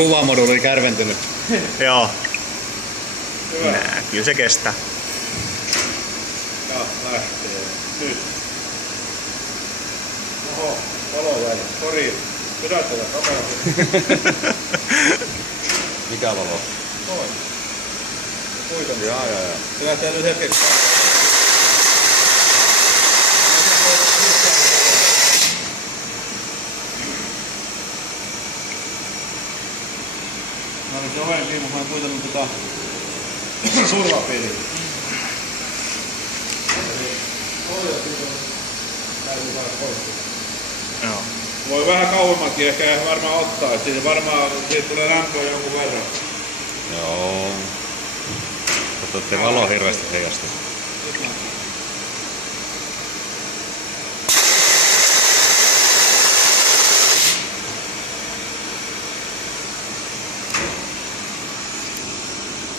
kuvamoduuli kärventynyt. Joo. Hyvä. Nää, kyllä se kestää. Ja lähtee. Nyt. Oho, valo jäi. Sori. Pysäytetään kamera. Mikä valo? Noin. Kuitenkin. Jaa. Se lähtee nyt hetkeksi. No niin, se oven kiinni, mä oon kuitenkin survapiili. Joo. Voi vähän kauemmakin ehkä varmaan ottaa, että siitä varmaan siitä tulee lämpöä jonkun verran. Joo. Mutta valo hirveästi heijastuu. Nyt näkyy.